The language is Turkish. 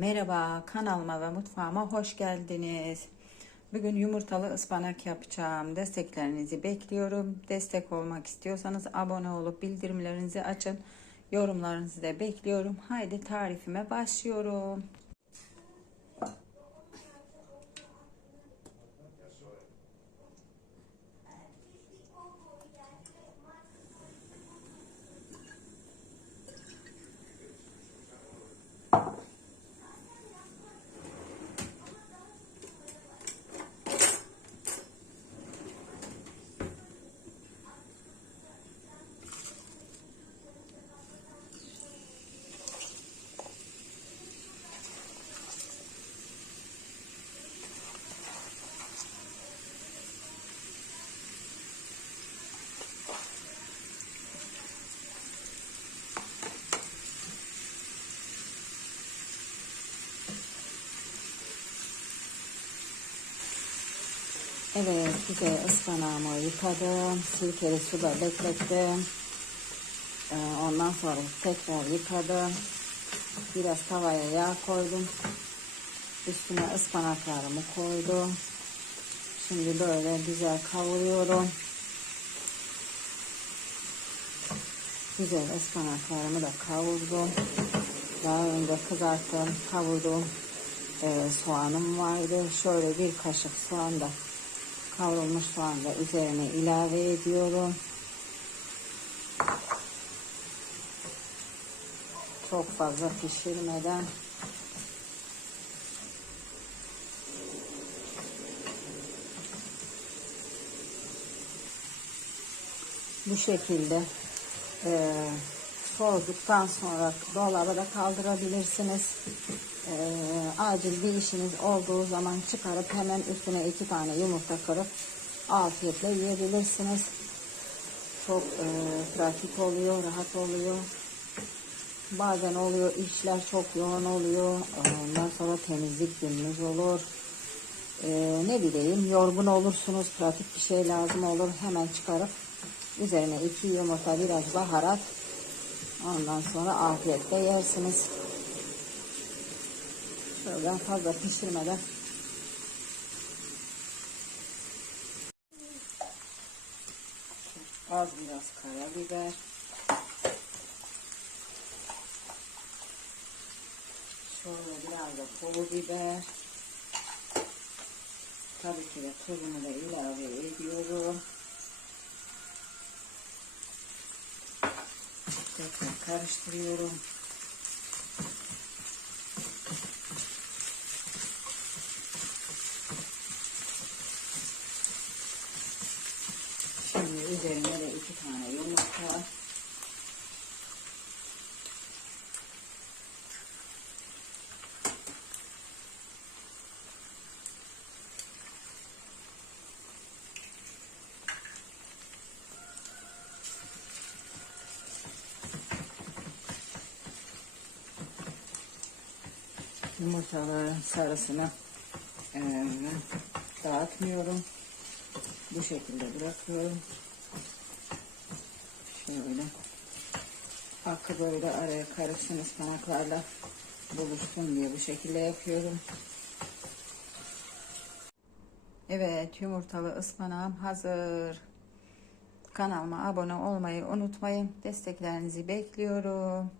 Merhaba kanalıma ve mutfağıma hoş geldiniz. Bugün yumurtalı ıspanak yapacağım. Desteklerinizi bekliyorum. Destek olmak istiyorsanız abone olup bildirimlerinizi açın. Yorumlarınızı da bekliyorum. Haydi tarifime başlıyorum. Evet, güzel ıspanağımı yıkadım. Sirkeli suda beklettim. Ee, ondan sonra tekrar yıkadım. Biraz tavaya yağ koydum. Üstüne ıspanaklarımı koydum. Şimdi böyle güzel kavuruyorum. Güzel ıspanaklarımı da kavurdum. Daha önce kızarttım, kavurdum. Ee, soğanım vardı. Şöyle bir kaşık soğan da kavrulmuş soğan da üzerine ilave ediyorum. Çok fazla pişirmeden bu şekilde e, soğuduktan sonra dolaba da kaldırabilirsiniz. E, acil bir işiniz olduğu zaman çıkarıp hemen üstüne iki tane yumurta kırıp afiyetle yiyebilirsiniz. Çok e, pratik oluyor, rahat oluyor. Bazen oluyor işler çok yoğun oluyor. Ondan sonra temizlik gününüz olur. E, ne bileyim yorgun olursunuz. Pratik bir şey lazım olur. Hemen çıkarıp üzerine iki yumurta biraz baharat ondan sonra afiyetle yersiniz. Şöyle fazla pişirmeden. Az biraz karabiber. Şöyle biraz da pul biber. Tabii ki de tuzumu da ilave ediyorum. Tekrar karıştırıyorum Şimdi üzerine de iki tane yumurta. Yumurtaların sarısını eee, dağıtmıyorum. Bu şekilde bırakıyorum. Şöyle. Hakkı böyle araya karışsın ıspanaklarla buluşsun diye bu şekilde yapıyorum. Evet yumurtalı ıspanağım hazır. Kanalıma abone olmayı unutmayın. Desteklerinizi bekliyorum.